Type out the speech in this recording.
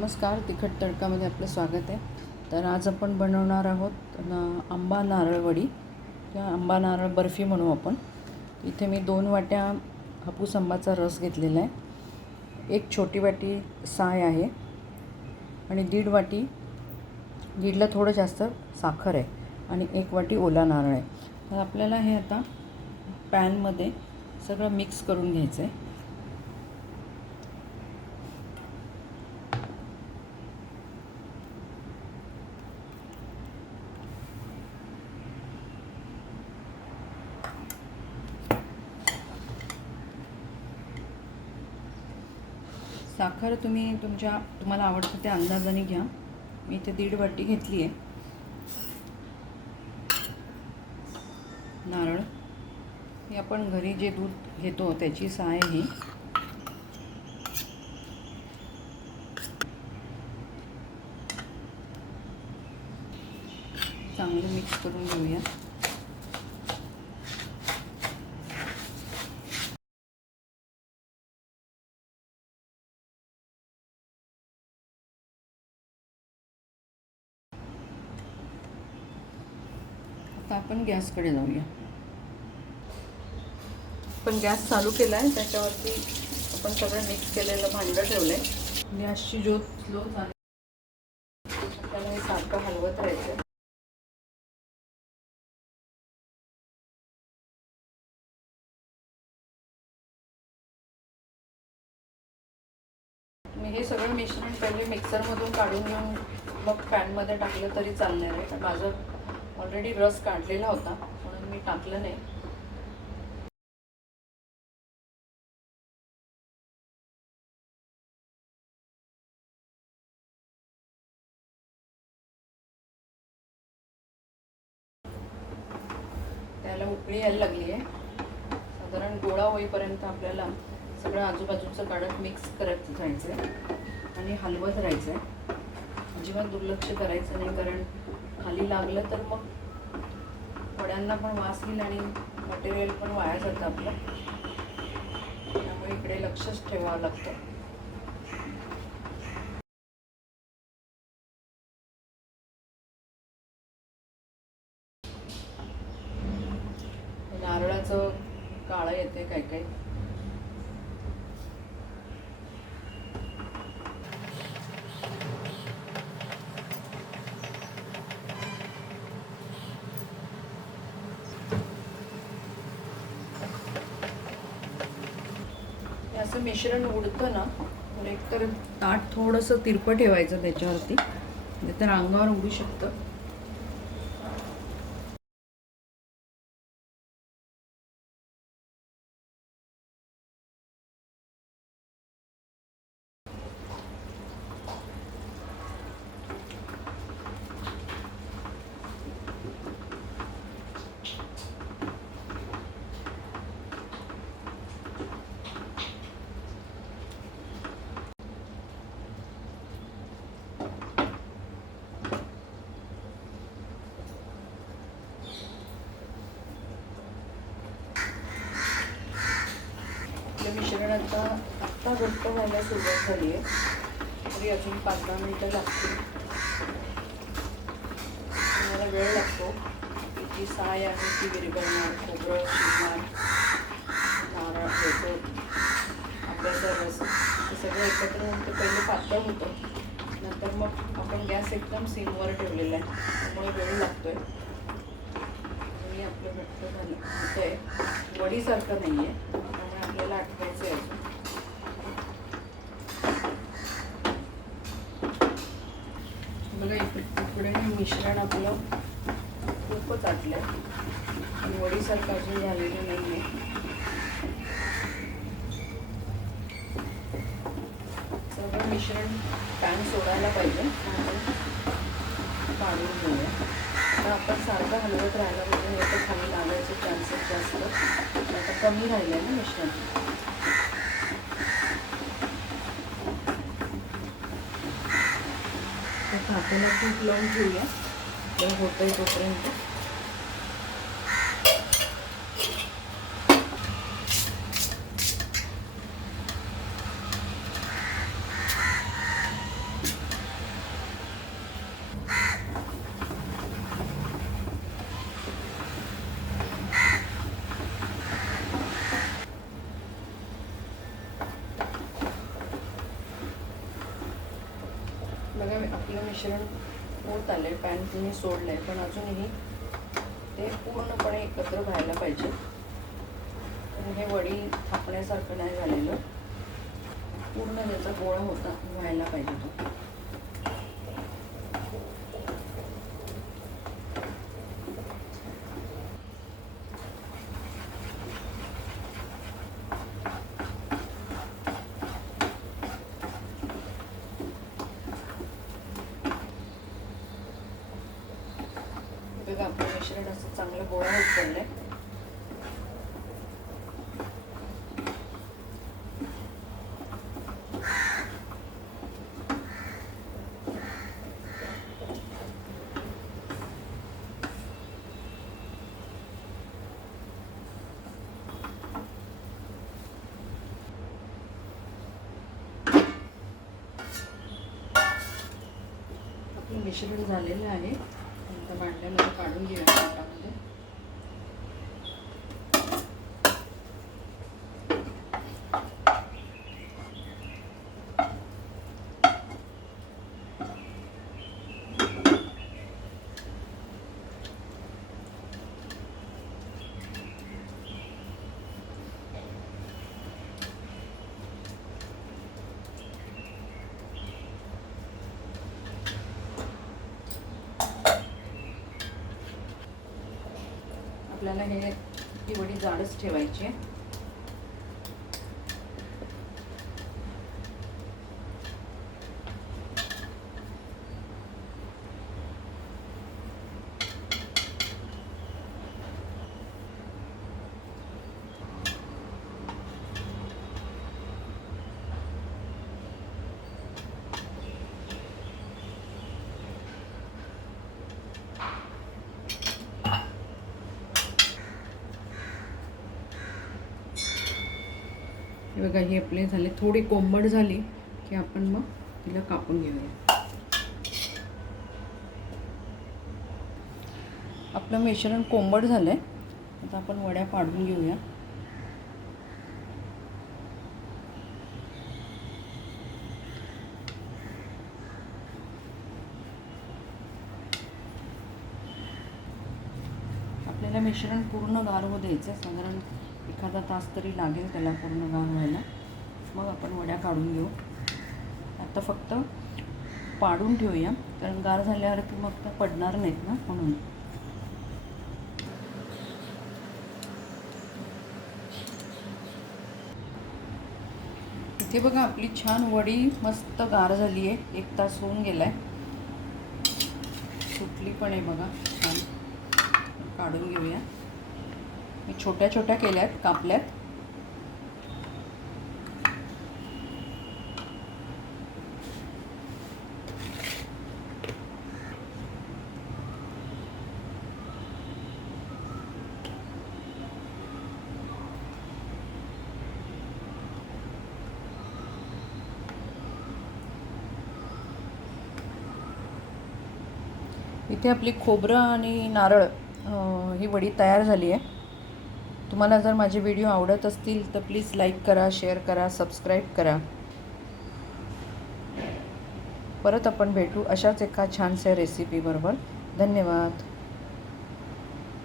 नमस्कार तिखट तडकामध्ये आपलं स्वागत आहे. तर आज आपण बनवणार आहोत आंबा नारळवडी किंवा आंबा नारळ बर्फी म्हणू आपण. इथे मी दोन वाट्या हापूस आंबाचा रस घेतलेला आहे. एक छोटी वाटी साय आहे आणि दीड वाटी दीडला थोडं जास्त साखर आहे आणि एक वाटी ओला नारळ आहे. तर आपल्याला हे आता पॅनमध्ये सगळं मिक्स करून घ्यायचं आहे. साखर तुम्ही तुमच्या तुम्हाला आवडतं त्या अंदाजाने घ्या. मी इथे दीड वाटी घेतली आहे. नारळ. ही आपण घरी जे दूध घेतो त्याची साय ही. चांगलं मिक्स करून घेऊया. आता आपण गॅसकडे जाऊया. आपण गॅस चालू केला आहे त्याच्यावरती आपण सगळं मिक्स केलेलं भांडं ठेवलं आहे गॅसची ज्योत स्लो झाली. आपल्याला हे सारखं हलवत राहायचं. मी हे सगळं मिश्रण पहिले मिक्सरमधून काढून घेऊन मग पॅनमध्ये टाकलं तरी चालणार आहे. माझं ऑलरेडी रस काढलेला होता म्हणून मी टाकलं नाही. त्याला उकळी यायला लागली आहे. साधारण गोळा होईपर्यंत आपल्याला सगळं आजूबाजूचं काढत मिक्स करत जायचं आहे आणि हलवत राहायचं आहे अजिबात दुर्लक्ष करायचं नाही कारण खाली लागलं तर मग वड्यांना पण वास येईल आणि मटेरियल पण वाया जातं आपलं. त्यामुळे इकडे लक्षच ठेवावं लागतं. असं मिश्रण उडतं ना तर एकतर ताट थोडंसं तिरपं ठेवायचं त्याच्यावरती. नाही तर अंगावर उडू शकतं. कारण आता आत्ता घट्ट व्हायला सुरुवात झाली आहे. तरी अजून पाच दहा मिनटं लागतील. मला वेळ लागतो. की जी साय आहे ती विरघळणार खोबरं शिरणार नारळ होतो. आंब्याचा रस. हे सगळं एकत्र होऊन ते पहिले पातळ होतं. नंतर मग आपण गॅस एकदम सिमवर ठेवलेला आहे. त्यामुळे वेळ लागतो आहे आणि आपलं घट्ट झालं होतं आहे वडीसारखं नाही आहे त्यामुळे आपल्याला आठवायचं आहे अजून बघा इकडे इकडे हे मिश्रण आपलं खूपच आटलं आहे वडीसारखं अजून झालेलं नाही आहे सगळं मिश्रण पॅन सोडायला पाहिजे. काढून घेऊया. तर आपण सारखं हलवत राहायला पाहिजे म्हणजे नाही तर खाली लागायचे चान्सेस जास्त. आता कमी राहिले ना मिश्रण. तर हाताला तूप लावून ठेवूया तर होतं आहे तोपर्यंत. मिश्रण होत आलं आहे पॅन तुम्ही सोडलं आहे पण अजूनही ते पूर्णपणे एकत्र व्हायला पाहिजे. तर हे वडी थापण्यासारखं नाही झालेलं. पूर्ण त्याचा गोळा होता व्हायला पाहिजे तो बघा आपलं असं चांगलं गोळा होत आपलं मिश्रण झालेलं आहे. आता भांड्यामध्ये काढून घेऊया ताटामध्ये आपल्याला हे ही वडी जाडच ठेवायची आहे. हे बघा ही आपले झाले. थोडी कोंबड झाली की आपण मग तिला कापून घेऊया. आपलं मिश्रण कोंबड झालं आहे आता आपण वड्या पाडून घेऊया. आपल्याला मिश्रण पूर्ण गार होऊ द्यायचं साधारण एखादा तास तरी लागेल त्याला पूर्ण गार व्हायला. मग आपण वड्या काढून घेऊ. आता फक्त पाडून ठेवूया. कारण गार झाल्यावर की मग त्या पडणार नाहीत ना म्हणून. इथे बघा आपली छान वडी मस्त गार झाली आहे एक तास होऊन गेला आहे सुटली पण आहे बघा. छान. काढून घेऊया. मी छोट्या छोट्या केल्यात कापल्यात. इथे आपली खोबरं आणि नारळ ही वडी तयार झाली आहे. तुम्हाला जर माझे व्हिडिओ आवडत असतील तर प्लीज लाईक करा शेअर करा सबस्क्राईब करा. परत आपण भेटू अशाच एका छानशा रेसिपीबरोबर धन्यवाद.